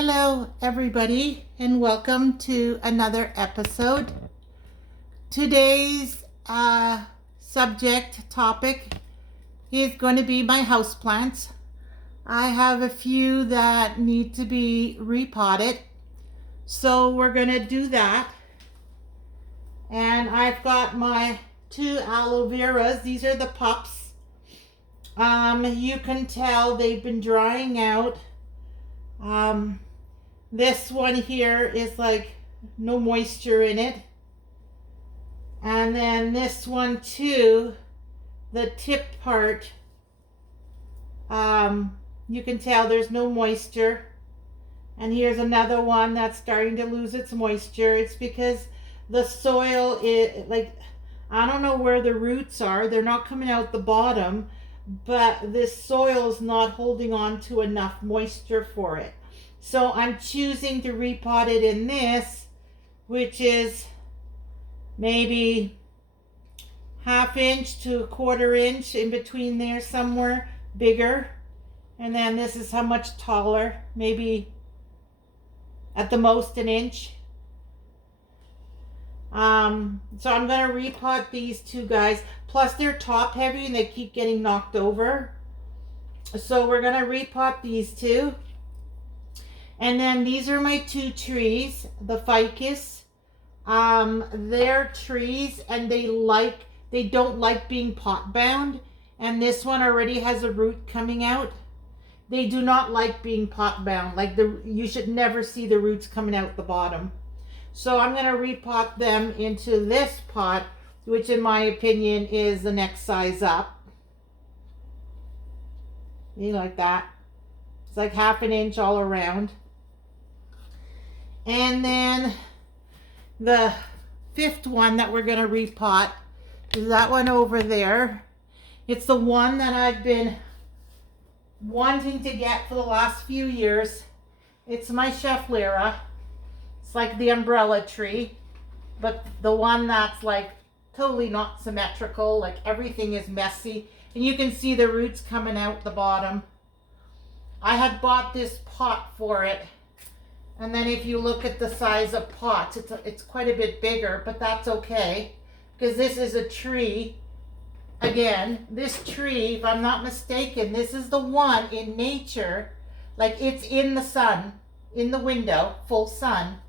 Hello, everybody, and welcome to another episode. Today's topic is going to be my houseplants. I have a few that need to be repotted, so we're going to do that. And I've got my two aloe veras. These are the pups. You can tell they've been drying out. This one here is like no moisture in it. And then this one too, the tip part, you can tell there's no moisture. And here's another one that's starting to lose its moisture. It's because the soil is like, I don't know where the roots are. They're not coming out the bottom, but this soil is not holding on to enough moisture for it. So I'm choosing to repot it in this, which is maybe 1/2 inch to 1/4 inch in between there somewhere, bigger. And then this is how much taller, maybe at the most 1 inch. So I'm going to repot these two guys. Plus they're top heavy and they keep getting knocked over. So we're going to repot these two. And then these are my two trees, the ficus. They're trees and they don't like being pot bound. And this one already has a root coming out. They do not like being pot bound. You should never see the roots coming out the bottom. So I'm going to repot them into this pot, which in my opinion is the next size up. You like that? It's like 1/2 inch all around. And then the 5th one that we're going to repot is that one over there. It's the one that I've been wanting to get for the last few years. It's my Schefflera. It's like the umbrella tree, but the one that's like totally not symmetrical, like everything is messy. And you can see the roots coming out the bottom. I had bought this pot for it. And then if you look at the size of pots, it's quite a bit bigger, but that's okay. Because this is a tree. Again, this tree, if I'm not mistaken, this is the one in nature. Like it's in the sun, in the window, full sun.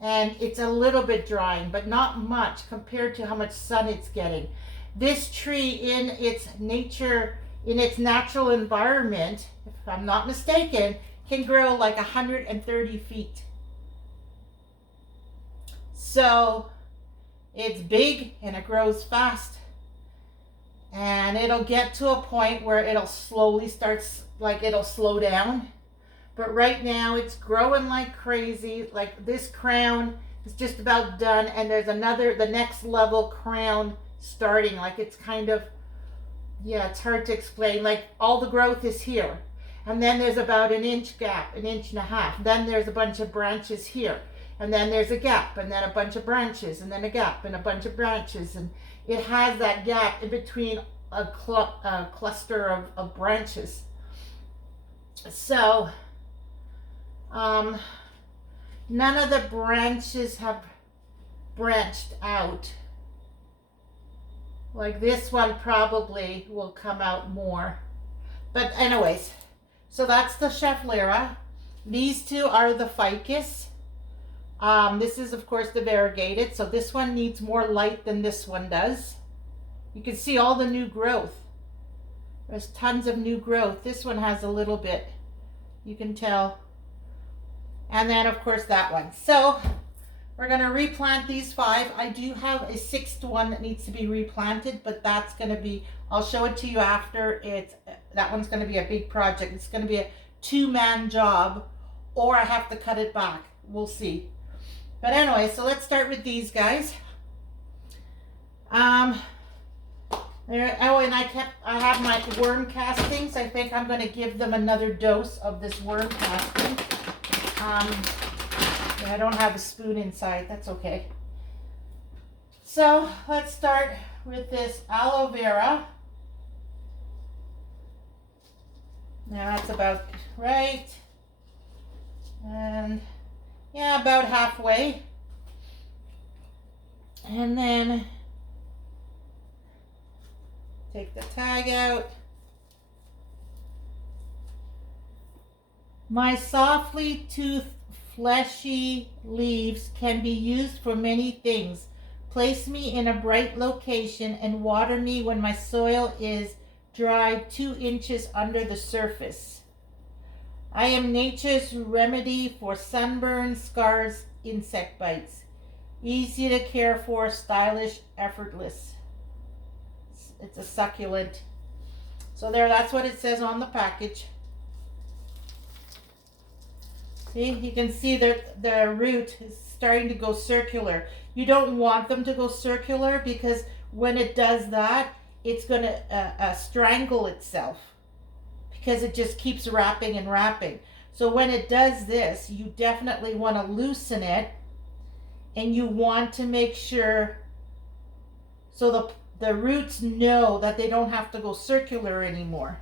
And it's a little bit drying, but not much compared to how much sun it's getting. This tree in its nature, in its natural environment, if I'm not mistaken, can grow like 130 feet. So it's big and it grows fast. And it'll get to a point where it'll slowly it'll slow down. But right now it's growing like crazy. Like this crown is just about done. And there's the next level crown starting. Like it's kind of, it's hard to explain. Like all the growth is here. And then there's about 1 inch gap, 1.5 inches. Then there's a bunch of branches here. And then there's a gap, and then a bunch of branches, and then a gap, and a bunch of branches. And it has that gap in between a cluster of branches. So, none of the branches have branched out. Like this one probably will come out more. But anyways, so that's the Schefflera. These two are the ficus. This is of course the variegated. So this one needs more light than this one does. You can see all the new growth. There's tons of new growth. This one has a little bit. You can tell. And then of course that one. So we're going to replant these 5. I do have a 6th one that needs to be replanted, but that's going to be, I'll show it to you after. That one's going to be a big project. It's going to be a 2-man job, or I have to cut it back. We'll see. But anyway, so let's start with these guys. And I have my worm castings. I think I'm going to give them another dose of this worm casting. I don't have a spoon inside. That's okay. So let's start with this aloe vera. Now that's about right. And yeah, about halfway. And then take the tag out. My softly toothed, fleshy leaves can be used for many things. Place me in a bright location and water me when my soil is dried 2 inches under the surface. I am nature's remedy for sunburn, scars, insect bites. Easy to care for, stylish, effortless. It's a succulent. So there, that's what it says on the package. See, you can see that the root is starting to go circular. You don't want them to go circular because when it does that, it's going to strangle itself because it just keeps wrapping and wrapping. So when it does this, you definitely want to loosen it, and you want to make sure so the roots know that they don't have to go circular anymore.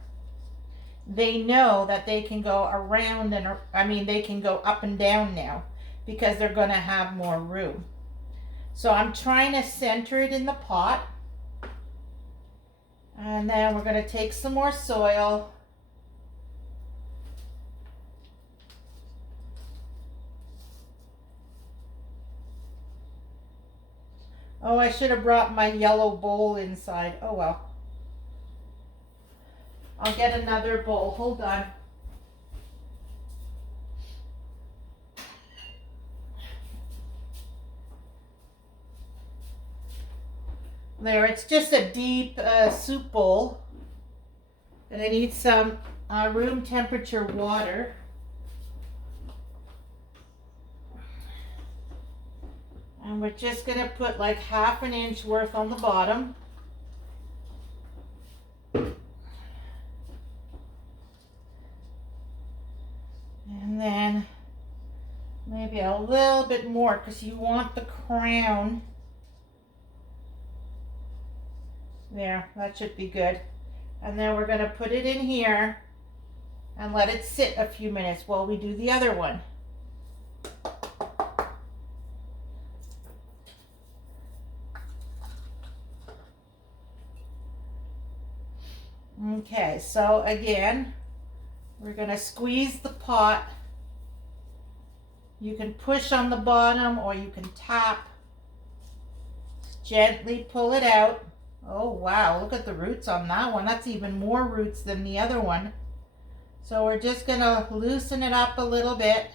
They know that they can go around they can go up and down now because they're going to have more room. So I'm trying to center it in the pot. And then we're going to take some more soil. Oh, I should have brought my yellow bowl inside. Oh well. I'll get another bowl. Hold on. There, it's just a deep soup bowl. And I need some room temperature water. And we're just going to put like 1/2 inch worth on the bottom. And then maybe a little bit more because you want the crown. There, that should be good. And then we're going to put it in here and let it sit a few minutes while we do the other one. Okay, so again, we're going to squeeze the pot. You can push on the bottom or you can tap. Gently pull it out. Oh wow, look at the roots on that one. That's even more roots than the other one. So we're just going to loosen it up a little bit.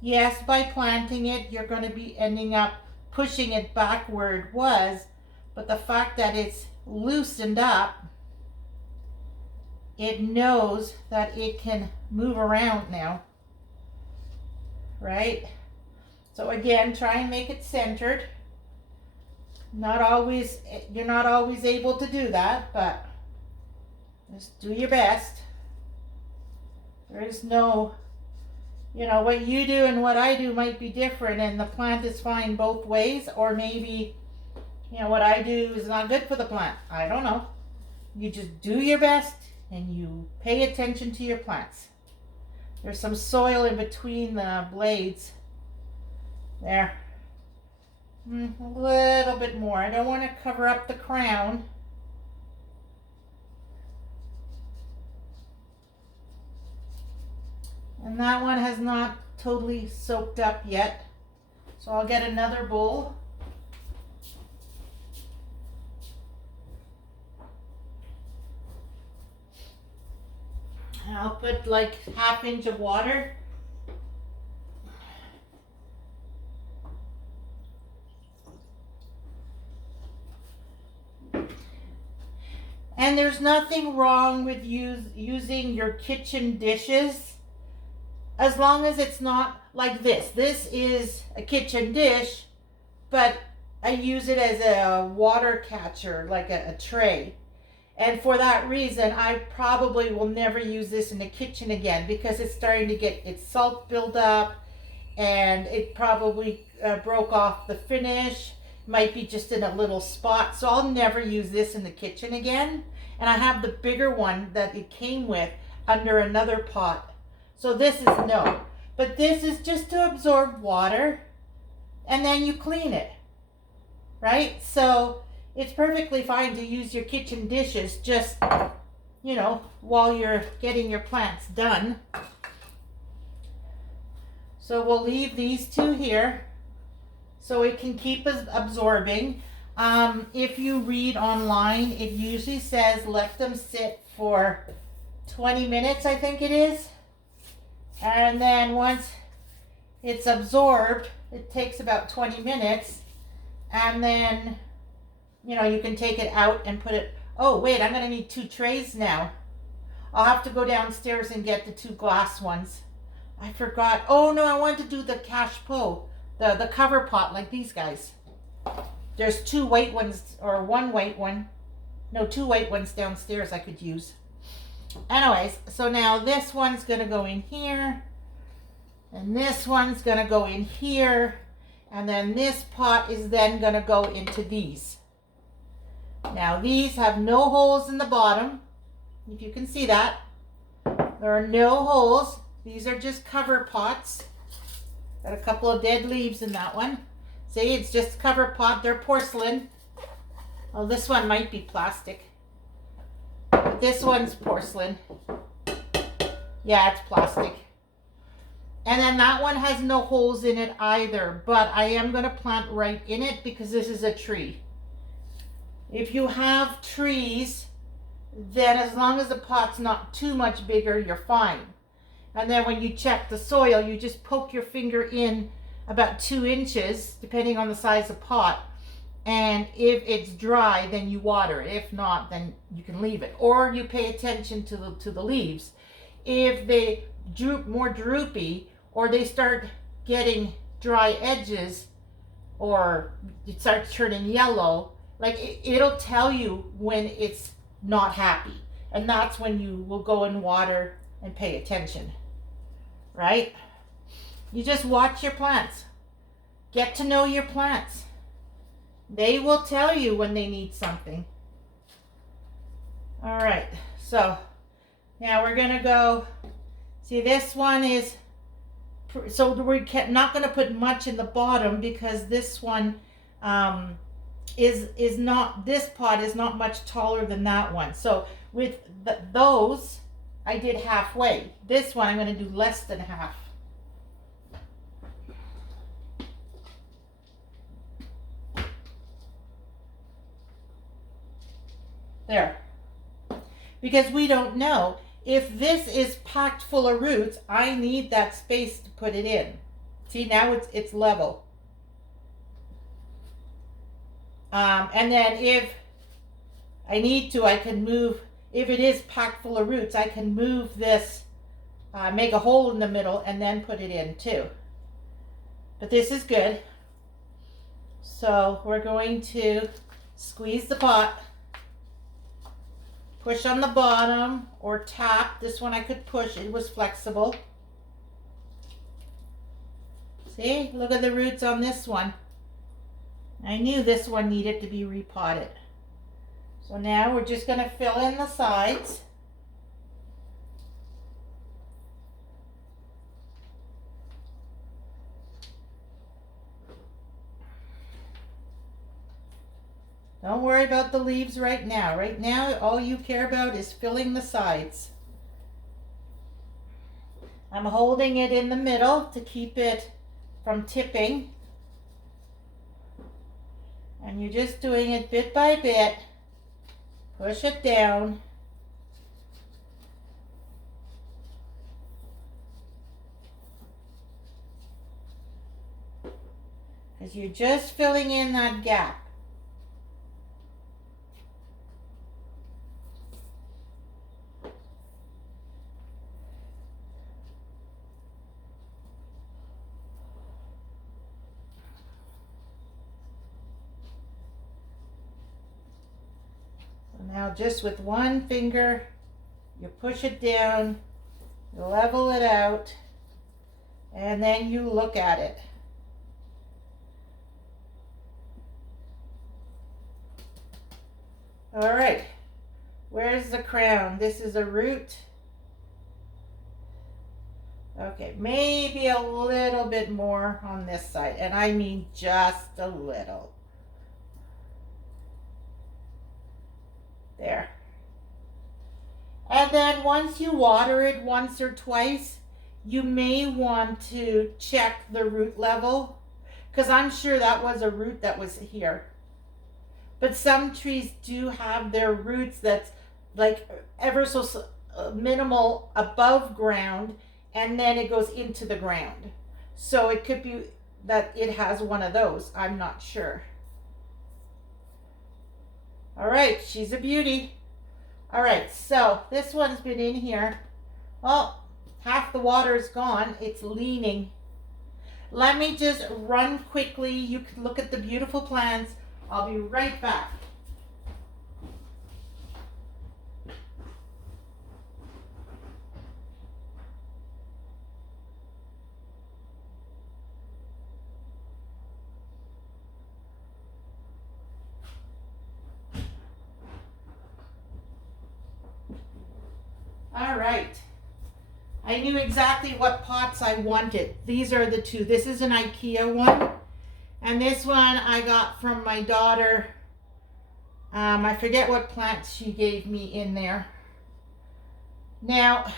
Yes, by planting it, you're going to be ending up pushing it back where it was. But the fact that it's loosened up, it knows that it can move around now, right? So again, try and make it centered. You're not always able to do that, but just do your best. There is no, what you do and what I do might be different, and the plant is fine both ways, or maybe, what I do is not good for the plant. I don't know. You just do your best and you pay attention to your plants. There's some soil in between the blades. There. A little bit more. I don't want to cover up the crown. And that one has not totally soaked up yet. So I'll get another bowl. And I'll put like 1/2 inch of water. And there's nothing wrong with using your kitchen dishes as long as it's not like this. This is a kitchen dish, but I use it as a water catcher, like a tray. And for that reason, I probably will never use this in the kitchen again because it's starting to get its salt buildup and it probably broke off the finish. Might be just in a little spot. So I'll never use this in the kitchen again. And I have the bigger one that it came with under another pot. So this is no. But this is just to absorb water, and then you clean it, right? So it's perfectly fine to use your kitchen dishes just, you know, while you're getting your plants done. So we'll leave these two here so it can keep us absorbing. If you read online, it usually says let them sit for 20 minutes, I think it is. And then once it's absorbed, it takes about 20 minutes. And then, you know, you can take it out and put it. Oh, wait, I'm going to need 2 trays now. I'll have to go downstairs and get the 2 glass ones. I forgot. Oh, no, I wanted to do the cache pot, the cover pot like these guys. There's 2 white ones, or 1 white one. No, 2 white ones downstairs I could use. Anyways, so now this one's going to go in here. And this one's going to go in here. And then this pot is then going to go into these. Now these have no holes in the bottom. If you can see that. There are no holes. These are just cover pots. Got a couple of dead leaves in that one. See, it's just cover pot. They're porcelain. Oh, this one might be plastic. But this one's porcelain. Yeah, it's plastic. And then that one has no holes in it either. But I am going to plant right in it because this is a tree. If you have trees, then as long as the pot's not too much bigger, you're fine. And then when you check the soil, you just poke your finger in about 2 inches, depending on the size of pot. And if it's dry, then you water it. If not, then you can leave it. Or you pay attention to the leaves. If they droop more droopy, or they start getting dry edges, or it starts turning yellow, like it'll tell you when it's not happy. And that's when you will go and water and pay attention. Right? You just watch your plants. Get to know your plants. They will tell you when they need something. All right, so now we're going to go, see this one is, so we're not going to put much in the bottom because this one is not, this pot is not much taller than that one. So with those, I did halfway. This one I'm going to do less than half. There. Because we don't know. If this is packed full of roots, I need that space to put it in. See, now it's level. And then if I need to, I can move, if it is packed full of roots, I can move this, make a hole in the middle and then put it in too. But this is good. So we're going to squeeze the pot. Push on the bottom or tap. This one I could push. It was flexible. See? Look at the roots on this one. I knew this one needed to be repotted. So now we're just going to fill in the sides. Don't worry about the leaves right now. Right now, all you care about is filling the sides. I'm holding it in the middle to keep it from tipping. And you're just doing it bit by bit. Push it down. Because you're just filling in that gap. Now just with one finger, you push it down, you level it out, and then you look at it. All right, where's the crown? This is a root. Okay, maybe a little bit more on this side, and I mean just a little. There. And then once you water it once or twice, you may want to check the root level, because I'm sure that was a root that was here. But some trees do have their roots that's like ever so minimal above ground, and then it goes into the ground. So it could be that it has one of those. I'm not sure. All right, she's a beauty. All right, so this one's been in here. Well, half the water is gone. It's leaning. Let me just run quickly. You can look at the beautiful plants. I'll be right back. All right. I knew exactly what pots I wanted. These are the two. This is an IKEA one. And this one I got from my daughter. I forget what plants she gave me in there. Now,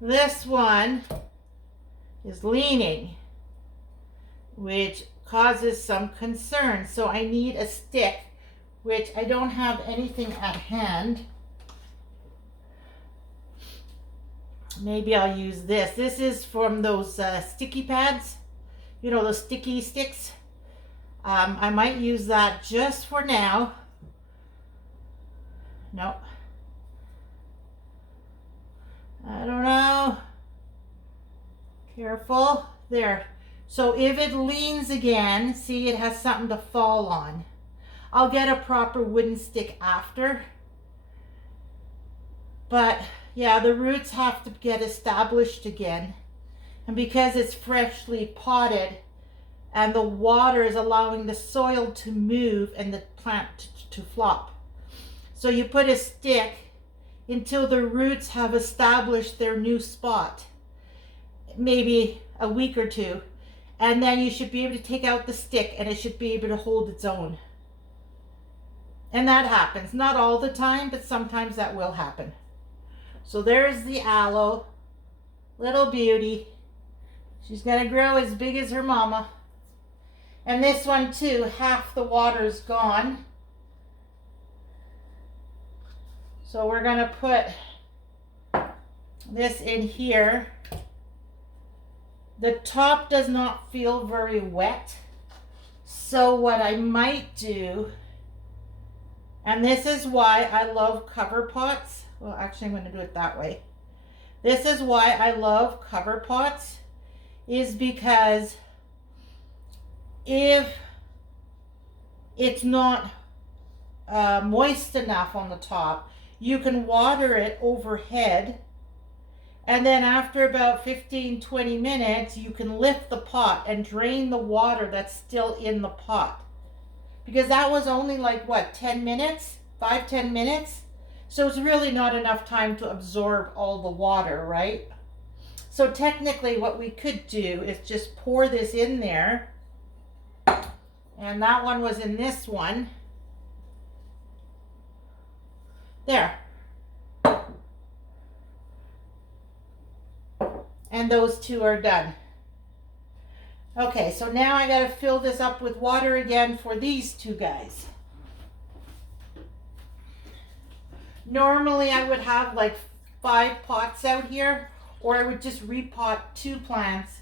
this one is leaning, which causes some concern. So I need a stick, which I don't have anything at hand. Maybe I'll use this. This is from those sticky pads. You know, those sticky sticks. I might use that just for now. Nope. I don't know. Careful. There. So if it leans again, see, it has something to fall on. I'll get a proper wooden stick after. But yeah, the roots have to get established again. And because it's freshly potted and the water is allowing the soil to move and the plant to flop. So you put a stick until the roots have established their new spot, maybe a week or two. And then you should be able to take out the stick and it should be able to hold its own. And that happens. Not all the time, but sometimes that will happen. So there's the aloe, little beauty. She's gonna grow as big as her mama. And this one too, half the water's gone. So we're gonna put this in here. The top does not feel very wet. So what I might do, and this is why I love cover pots. Well, actually, I'm going to do it that way. This is why I love cover pots, is because if it's not moist enough on the top, you can water it overhead, and then after about 15-20 minutes, you can lift the pot and drain the water that's still in the pot. Because that was only like, what, 10 minutes? 5-10 minutes? So it's really not enough time to absorb all the water, right? So technically what we could do is just pour this in there. And that one was in this one. There. And those two are done. Okay, so now I gotta fill this up with water again for these two guys. Normally I would have like 5 pots out here, or I would just repot 2 plants,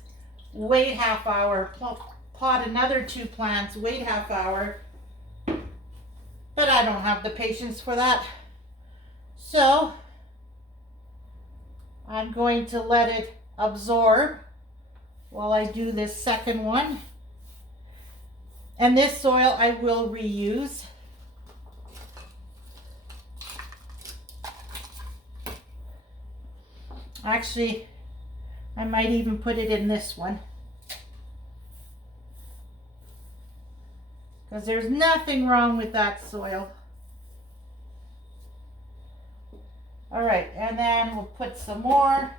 wait half hour, pot another 2 plants, wait half hour. But I don't have the patience for that. So I'm going to let it absorb while I do this second one. And this soil I will reuse. Actually, I might even put it in this one, because there's nothing wrong with that soil. All right, and then we'll put some more.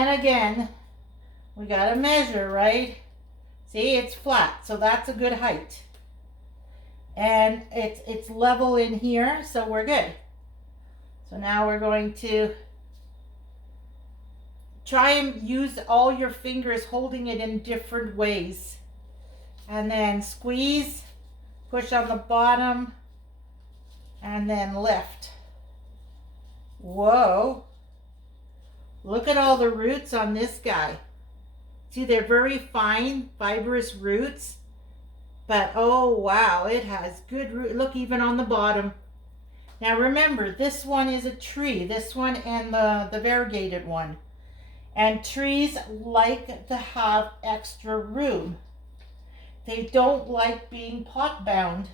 And again, we gotta measure, right? See, it's flat, so that's a good height. And it's level in here, so we're good. So now we're going to try and use all your fingers holding it in different ways. And then squeeze, push on the bottom, and then lift. Whoa. Look at all the roots on this guy. See, they're very fine, fibrous roots. But oh wow, it has good root. Look, even on the bottom. Now remember, this one is a tree. This one and the variegated one. And trees like to have extra room. They don't like being pot bound.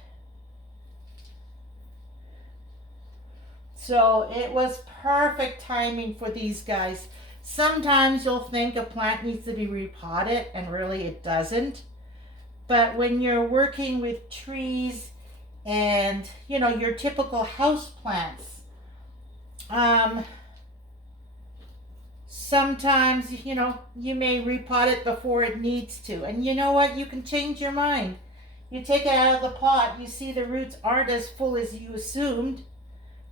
So it was perfect timing for these guys. Sometimes you'll think a plant needs to be repotted, and really it doesn't. But when you're working with trees and, you know, your typical house plants, sometimes, you know, you may repot it before it needs to. And you know what? You can change your mind. You take it out of the pot, you see the roots aren't as full as you assumed.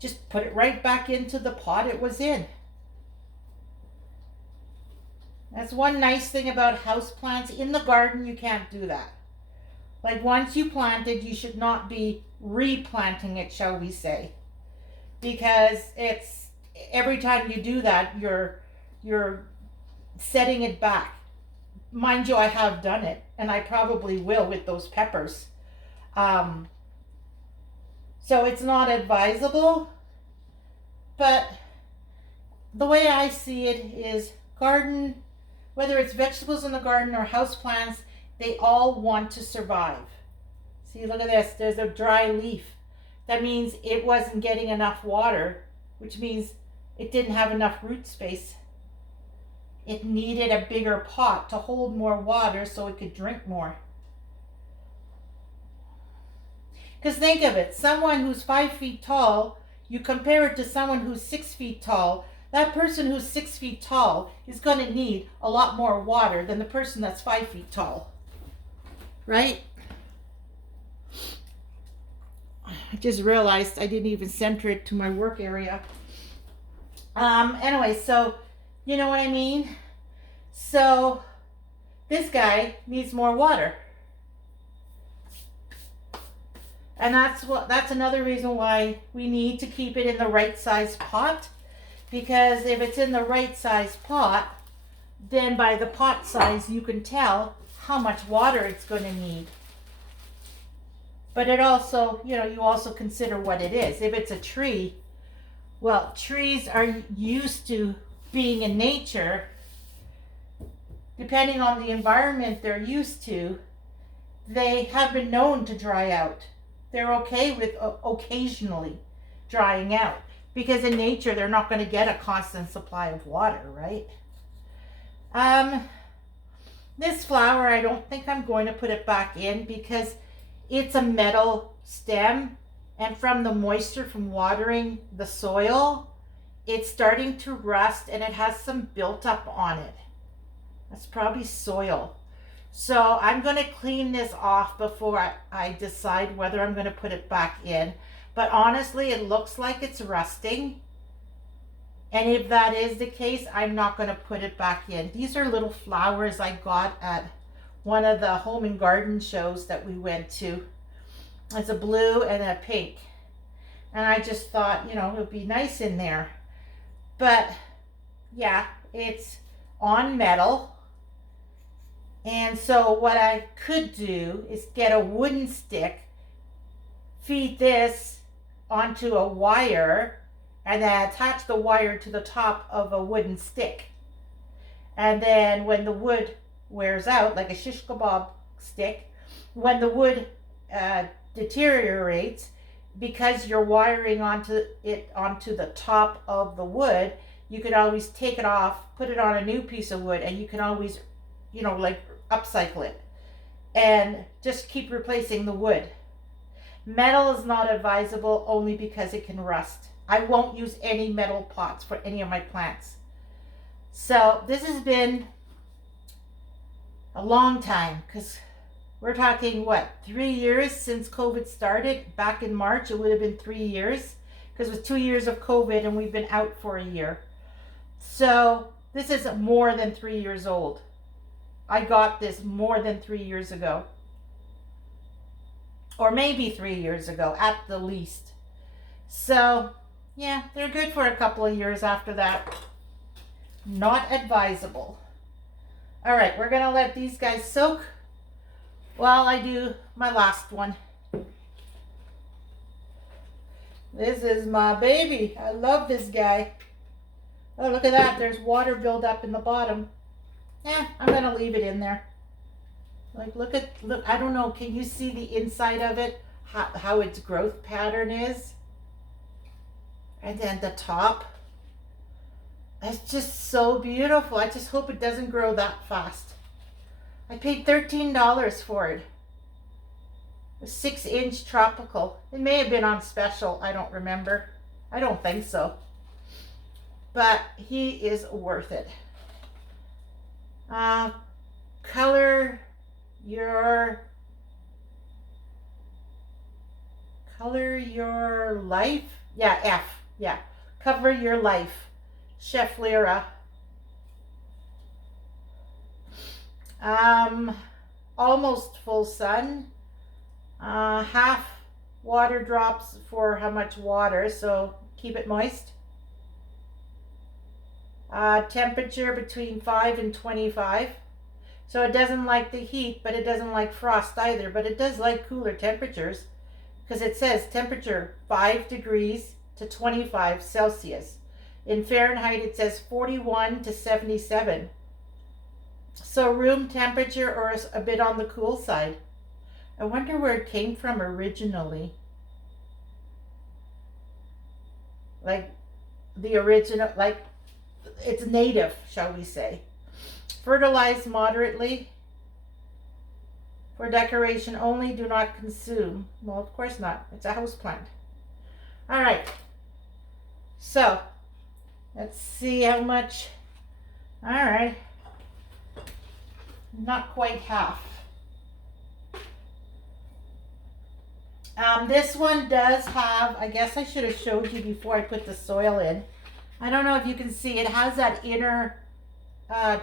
Just put it right back into the pot it was in. That's one nice thing about house plants. In the garden, you can't do that. Like once you plant it, you should not be replanting it, shall we say. Because it's, every time you do that, you're setting it back. Mind you, I have done it, and I probably will with those peppers. So it's not advisable, but the way I see it is garden, whether it's vegetables in the garden or house plants, they all want to survive. See, look at this. There's a dry leaf. That means it wasn't getting enough water, which means it didn't have enough root space. It needed a bigger pot to hold more water so it could drink more. Because think of it, someone who's 5 feet tall, you compare it to someone who's 6 feet tall, that person who's 6 feet tall is going to need a lot more water than the person that's 5 feet tall. Right? I just realized I didn't even center it to my work area. Anyway, so you know what I mean? So this guy needs more water. And that's another reason why we need to keep it in the right size pot. Because if it's in the right size pot, then by the pot size you can tell how much water it's going to need. But it also, you know, you also consider what it is. If it's a tree, well, trees are used to being in nature. Depending on the environment they're used to, they have been known to dry out. They're okay with occasionally drying out. Because in nature, they're not going to get a constant supply of water, right? This flower, I don't think I'm going to put it back in because it's a metal stem. And from the moisture from watering the soil, it's starting to rust and it has some built up on it. That's probably soil. So I'm going to clean this off before I decide whether I'm going to put it back in. But honestly, it looks like it's rusting. And if that is the case, I'm not going to put it back in. These are little flowers I got at one of the home and garden shows that we went to. It's a blue and a pink. And I just thought, you know, it would be nice in there. But yeah, it's on metal. And so what I could do is get a wooden stick, feed this onto a wire, and then attach the wire to the top of a wooden stick. And then when the wood wears out, like a shish kebab stick, when the wood deteriorates, because you're wiring onto the top of the wood, you could always take it off, put it on a new piece of wood, and you can always, you know, like upcycle it and just keep replacing the wood. Metal is not advisable only because it can rust. I won't use any metal pots for any of my plants. So this has been a long time, because we're talking, what, 3 years since COVID started? Back in March, it would have been 3 years, because it was 2 years of COVID and we've been out for a year. So this is more than 3 years old. I got this more than 3 years ago. Or maybe 3 years ago at the least. So yeah, they're good for a couple of years after that. Not advisable. All right, we're gonna let these guys soak while I do my last one. This is my baby. I love this guy. Oh, look at that. There's water buildup in the bottom. I'm gonna leave it in there. Like, look, I don't know, can you see the inside of it? How its growth pattern is? And then the top. It's just so beautiful. I just hope it doesn't grow that fast. I paid $13 for it. A 6-inch tropical. It may have been on special. I don't remember. I don't think so. But he is worth it. Color your life. Yeah, F. Yeah. Cover your life. Schefflera. Almost full sun. Half water drops for how much water, so keep it moist. Temperature between 5 and 25. So it doesn't like the heat, but it doesn't like frost either, but it does like cooler temperatures, because it says temperature 5 degrees to 25 Celsius. In Fahrenheit, it says 41 to 77. So room temperature, or a bit on the cool side. I wonder where it came from originally. Like the original, like it's native, shall we say. Fertilize moderately. For decoration only, do not consume. Well, of course not. It's a houseplant. All right. So, let's see how much. All right. Not quite half. This one does have, I guess I should have showed you before I put the soil in. I don't know if you can see, it has that inner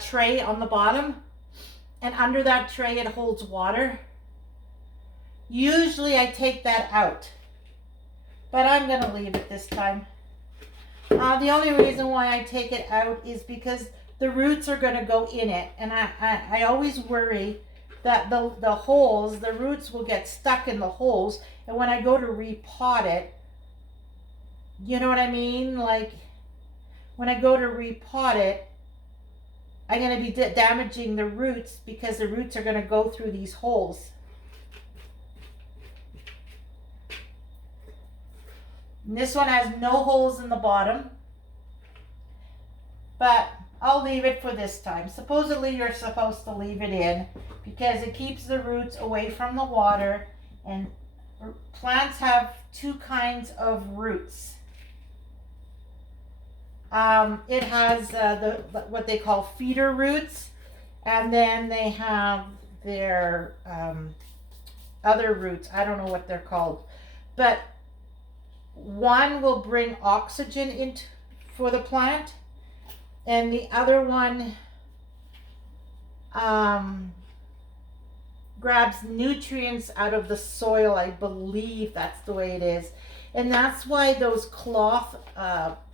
tray on the bottom, and under that tray it holds water. Usually I take that out, but I'm going to leave it this time. The only reason why I take it out is because the roots are going to go in it, and I always worry that the holes, the roots will get stuck in the holes, and when I go to repot it, you know what I mean? Like, when I go to repot it, I'm going to be damaging the roots, because the roots are going to go through these holes. And this one has no holes in the bottom, but I'll leave it for this time. Supposedly you're supposed to leave it in because it keeps the roots away from the water, and plants have two kinds of roots. It has what they call feeder roots, and then they have their other roots. I don't know what they're called, but one will bring oxygen into for the plant, and the other one grabs nutrients out of the soil. I believe that's the way it is, and that's why those cloth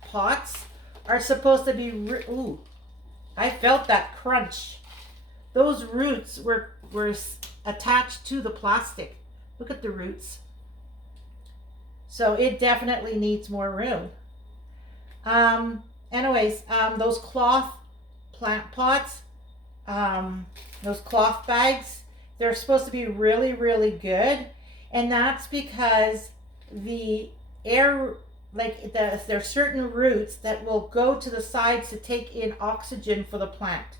pots are supposed to be. Ooh, I felt that crunch. Those roots were attached to the plastic. Look at the roots. So it definitely needs more room. Anyways, those cloth plant pots, those cloth bags, they're supposed to be really, really good. And that's because the air, like there's certain roots that will go to the sides to take in oxygen for the plant.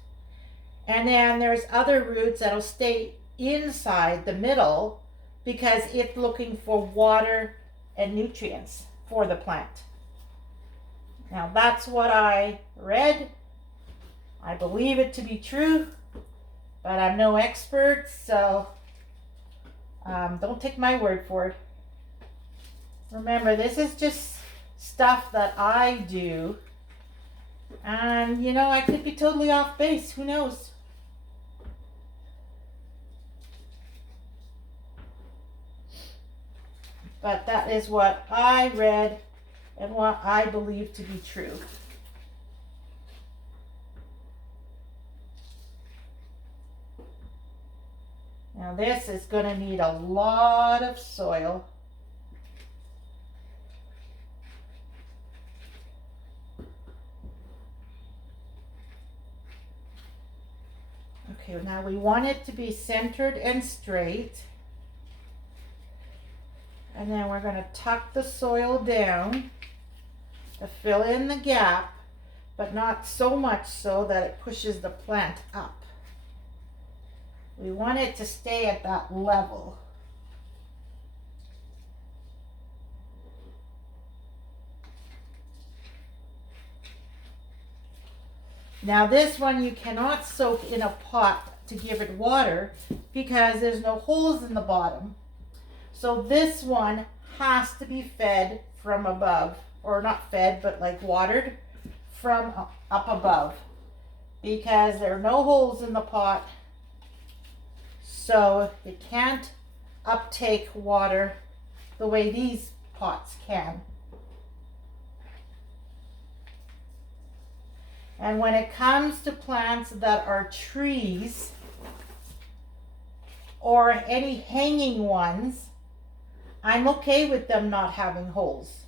And then there's other roots that'll stay inside the middle because it's looking for water and nutrients for the plant. Now that's what I read, I believe it to be true, but I'm no expert, so don't take my word for it. Remember, this is just stuff that I do, and you know, I could be totally off base. Who knows? But that is what I read and what I believe to be true. Now this is going to need a lot of soil. Okay, now we want it to be centered and straight. And then we're going to tuck the soil down to fill in the gap, but not so much so that it pushes the plant up. We want it to stay at that level. Now this one you cannot soak in a pot to give it water because there's no holes in the bottom. So this one has to be fed from above, or not fed, but like watered from up above, because there are no holes in the pot, so it can't uptake water the way these pots can. And when it comes to plants that are trees or any hanging ones, I'm okay with them not having holes.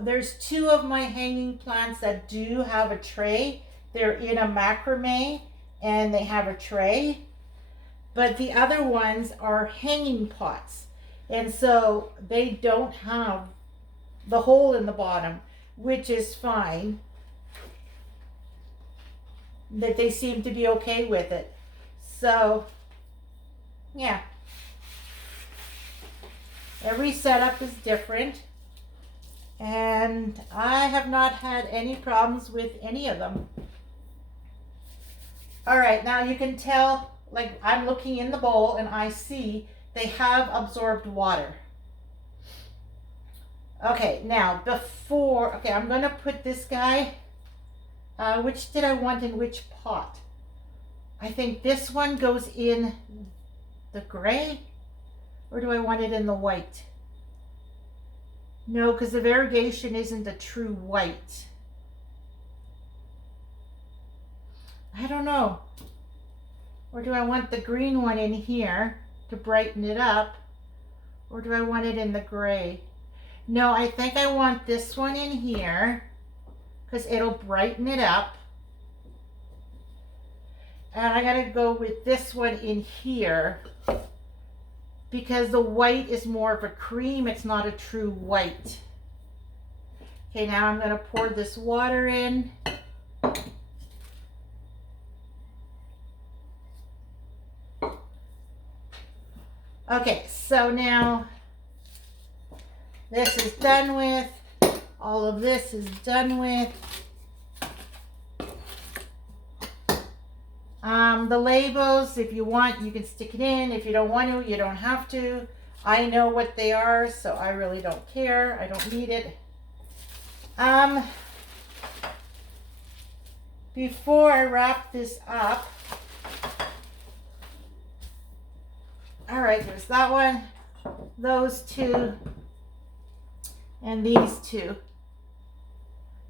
There's two of my hanging plants that do have a tray. They're in a macrame and they have a tray. But the other ones are hanging pots. And so they don't have the hole in the bottom, which is fine. That they seem to be okay with it. So, yeah. Every setup is different, and I have not had any problems with any of them. All right, now you can tell, like I'm looking in the bowl and I see they have absorbed water. Okay, now I'm going to put this guy, which did I want in which pot? I think this one goes in the gray. Or do I want it in the white? No, because the variegation isn't a true white. I don't know. Or do I want the green one in here to brighten it up? Or do I want it in the gray? No, I think I want this one in here because it'll brighten it up. And I gotta go with this one in here, because the white is more of a cream, it's not a true white. Okay, now I'm going to pour this water in. Okay, so now this is done with. All of this is done with. The labels, if you want, you can stick it in. If you don't want to, you don't have to. I know what they are, so I really don't care. I don't need it. Before I wrap this up, all right, there's that one, those two, and these two.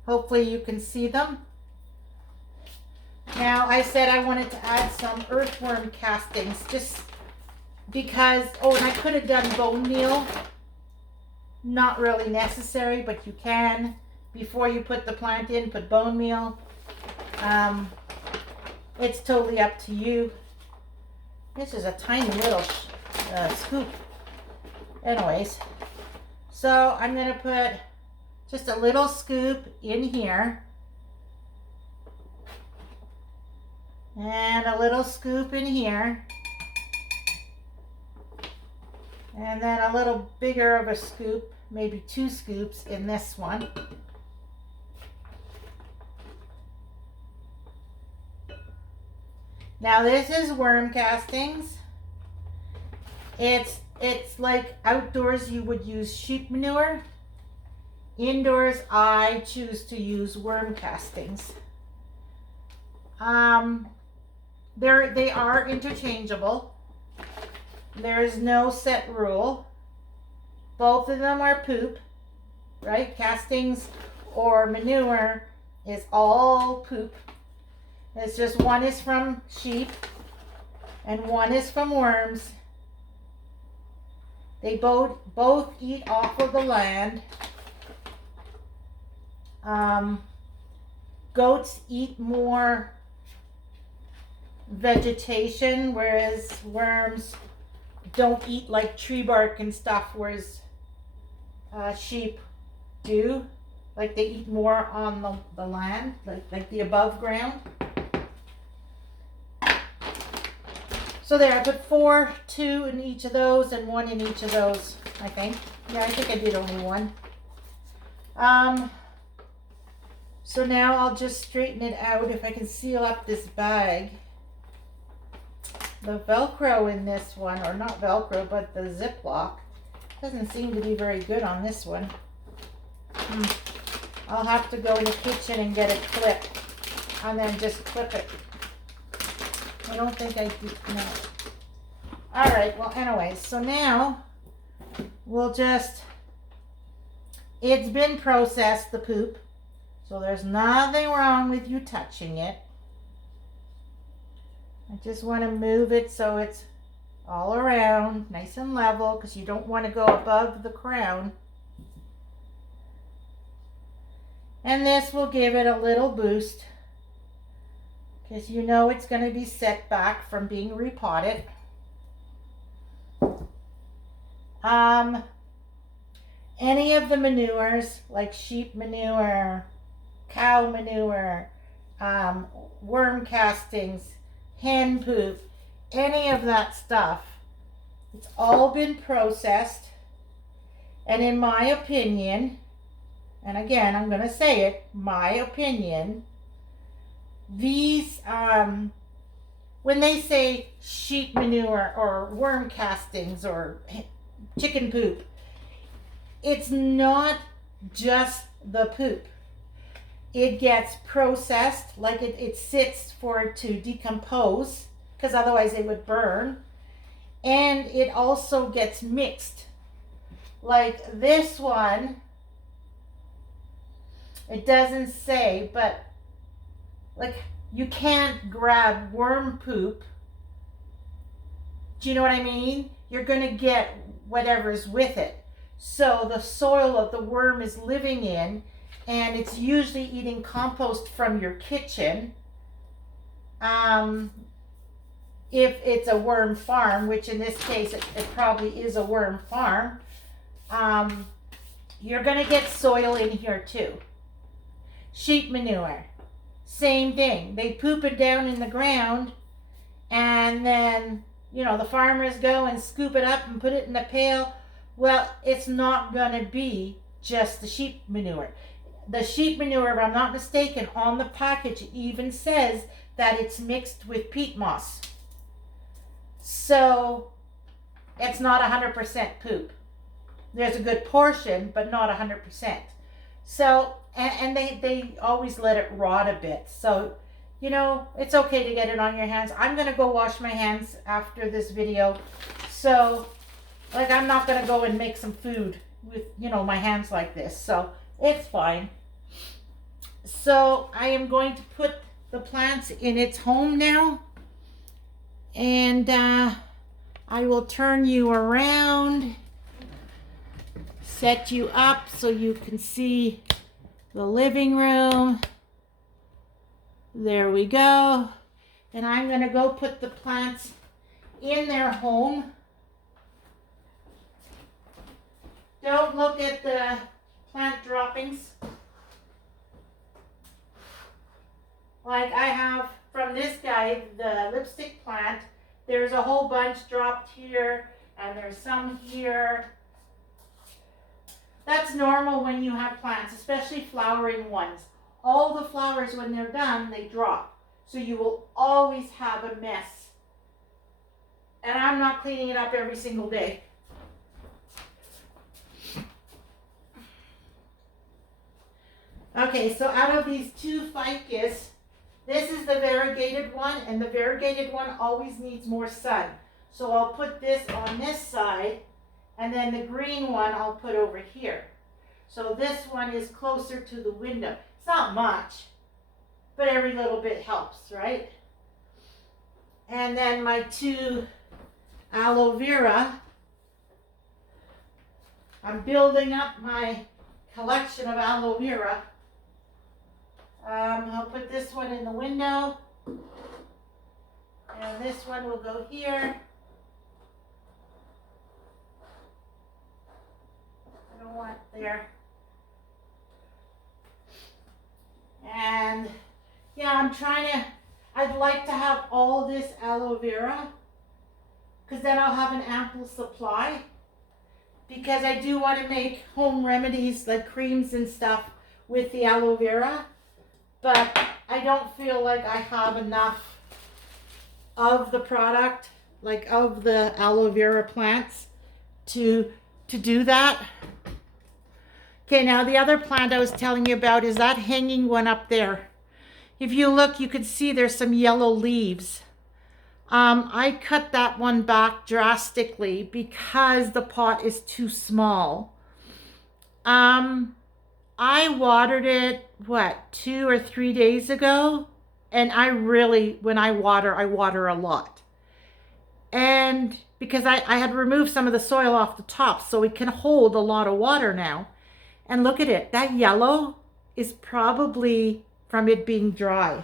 Hopefully you can see them. Now, I said I wanted to add some earthworm castings just because, oh, and I could have done bone meal. Not really necessary, but you can. Before you put the plant in, put bone meal. It's totally up to you. This is a tiny little scoop. Anyways, so I'm going to put just a little scoop in here. And a little scoop in here. And then a little bigger of a scoop, maybe 2 scoops in this one. Now this is worm castings. It's like outdoors you would use sheep manure. Indoors I choose to use worm castings. They are interchangeable. There is no set rule. Both of them are poop, right? Castings or manure is all poop. It's just one is from sheep and one is from worms. They both eat off of the land. Goats eat more vegetation, whereas worms don't eat like tree bark and stuff, whereas sheep do. Like they eat more on the land, like the above ground. So there, I put 2 in each of those and 1 in each of those, I think. Yeah, I think I did only 1. So now I'll just straighten it out if I can seal up this bag. The Velcro in this one, or not Velcro, but the Ziploc, doesn't seem to be very good on this one. I'll have to go in the kitchen and get a clip and then just clip it. I don't think I do, no. Alright, well anyway, so now we'll just, it's been processed, the poop. So there's nothing wrong with you touching it. I just want to move it so it's all around, nice and level, because you don't want to go above the crown. And this will give it a little boost, because you know it's going to be set back from being repotted. Any of the manures, like sheep manure, cow manure, worm castings, hen poop, any of that stuff, it's all been processed. And in my opinion, and again, I'm going to say it, my opinion, these, when they say sheep manure or worm castings or chicken poop, it's not just the poop. It gets processed, like it sits for it to decompose, because otherwise it would burn. And it also gets mixed. Like this one, it doesn't say, but like you can't grab worm poop. Do you know what I mean? You're going to get whatever's with it. So the soil that the worm is living in, and it's usually eating compost from your kitchen. If it's a worm farm, which in this case it probably is a worm farm, you're going to get soil in here too. Sheep manure, same thing. They poop it down in the ground, and then, you know, the farmers go and scoop it up and put it in a pail. Well, it's not going to be just the sheep manure. The sheep manure, if I'm not mistaken, on the package even says that it's mixed with peat moss. So it's not 100% poop. There's a good portion, but not 100%. So, and they always let it rot a bit. So, you know, it's okay to get it on your hands. I'm going to go wash my hands after this video. So, like, I'm not going to go and make some food with, you know, my hands like this. So it's fine. So I am going to put the plants in its home now. And I will turn you around, set you up so you can see the living room. There we go. And I'm going to go put the plants in their home. Don't look at the plant droppings. Like I have from this guy, the lipstick plant, there's a whole bunch dropped here, and there's some here. That's normal when you have plants, especially flowering ones. All the flowers, when they're done, they drop. So you will always have a mess. And I'm not cleaning it up every single day. Okay, so out of these two ficus, this is the variegated one, and the variegated one always needs more sun. So I'll put this on this side, and then the green one I'll put over here. So this one is closer to the window. It's not much, but every little bit helps, right? And then my two aloe vera. I'm building up my collection of aloe vera. I'll put this one in the window, and this one will go here. I don't want there. And yeah, I'd like to have all this aloe vera, because then I'll have an ample supply, because I do want to make home remedies like creams and stuff with the aloe vera. But I don't feel like I have enough of the product, like of the aloe vera plants to do that. Okay, now the other plant I was telling you about is that hanging one up there. If you look, you can see there's some yellow leaves. I cut that one back drastically because the pot is too small. I watered it, 2 or 3 days ago? And when I water a lot. And because I had removed some of the soil off the top, so it can hold a lot of water now. And look at it, that yellow is probably from it being dry.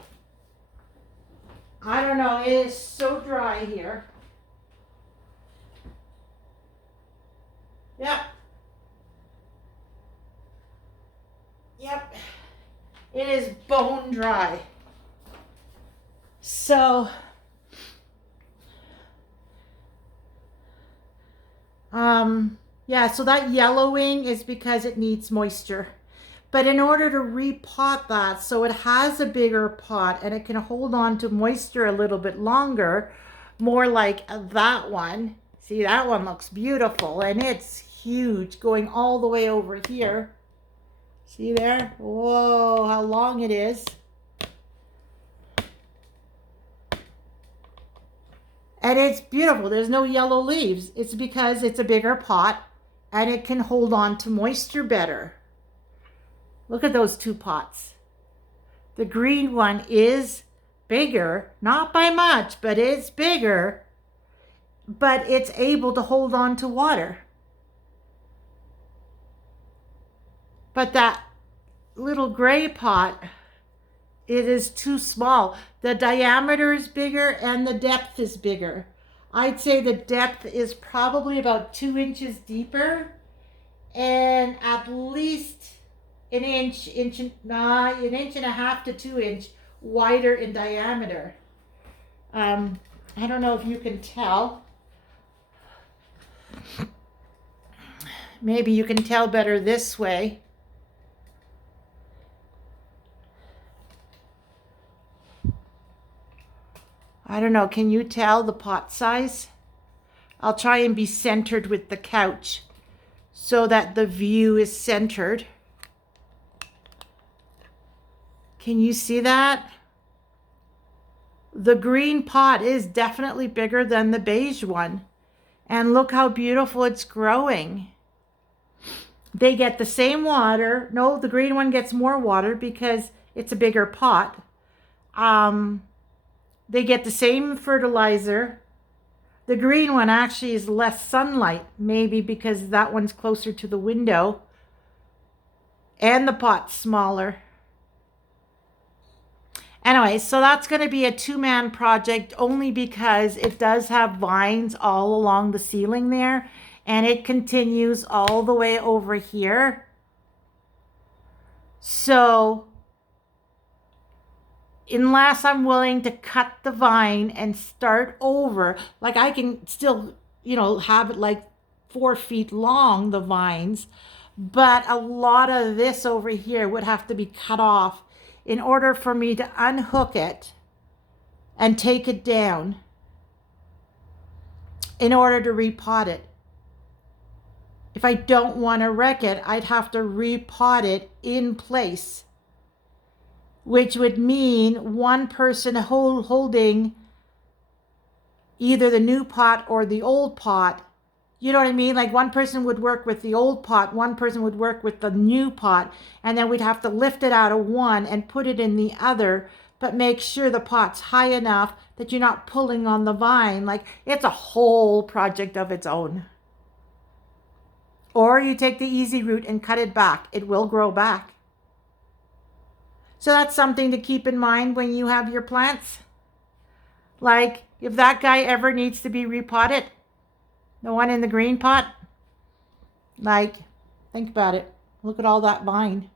I don't know, it is so dry here. Yep. Yep, it is bone dry. So, yeah, so that yellowing is because it needs moisture. But in order to repot that so it has a bigger pot and it can hold on to moisture a little bit longer, more like that one. See, that one looks beautiful and it's huge going all the way over here. See there? Whoa, how long it is. And it's beautiful. There's no yellow leaves. It's because it's a bigger pot and it can hold on to moisture better. Look at those two pots. The green one is bigger, not by much, but it's bigger, but it's able to hold on to water. But that little gray pot, it is too small. The diameter is bigger and the depth is bigger. I'd say the depth is probably about 2 inches deeper and at least an inch and a half to 2 inch wider in diameter. I don't know if you can tell. Maybe you can tell better this way. I don't know, can you tell the pot size? I'll try and be centered with the couch so that the view is centered. Can you see that? The green pot is definitely bigger than the beige one. And look how beautiful it's growing. They get the same water. No, the green one gets more water because it's a bigger pot. They get the same fertilizer. The green one actually is less sunlight, maybe because that one's closer to the window. And the pot's smaller. Anyway, so that's going to be a 2-man project only because it does have vines all along the ceiling there. And it continues all the way over here. So unless I'm willing to cut the vine and start over, like I can still, have it like 4 feet long, the vines, but a lot of this over here would have to be cut off in order for me to unhook it and take it down in order to repot it. If I don't want to wreck it, I'd have to repot it in place, which would mean one person holding either the new pot or the old pot. You know what I mean? Like one person would work with the old pot, one person would work with the new pot, and then we'd have to lift it out of one and put it in the other, but make sure the pot's high enough that you're not pulling on the vine. Like it's a whole project of its own. Or you take the easy route and cut it back. It will grow back. So that's something to keep in mind when you have your plants. Like if that guy ever needs to be repotted, the one in the green pot, like think about it. Look at all that vine.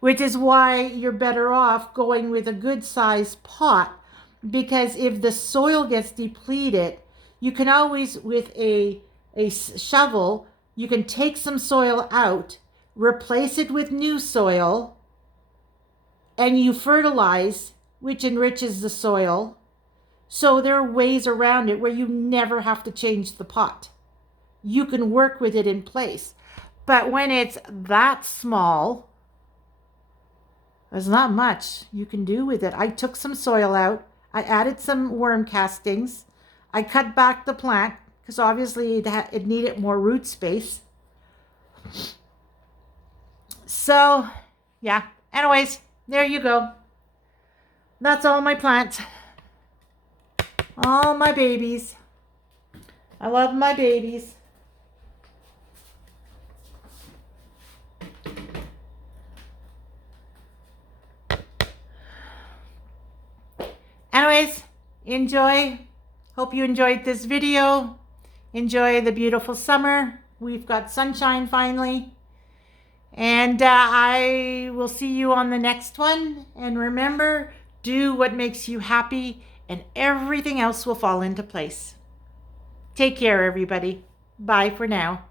Which is why you're better off going with a good sized pot, because if the soil gets depleted, you can always, with a shovel, you can take some soil out, replace it with new soil, and you fertilize, which enriches the soil. So there are ways around it where you never have to change the pot. You can work with it in place. But when it's that small, there's not much you can do with it. I took some soil out. I added some worm castings. I cut back the plant because obviously it needed more root space. So, yeah. Anyways, there you go. That's all my plants. All my babies. I love my babies. Anyways, enjoy. Hope you enjoyed this video. Enjoy the beautiful summer. We've got sunshine finally. And I will see you on the next one. And remember, do what makes you happy and everything else will fall into place. Take care, everybody. Bye for now.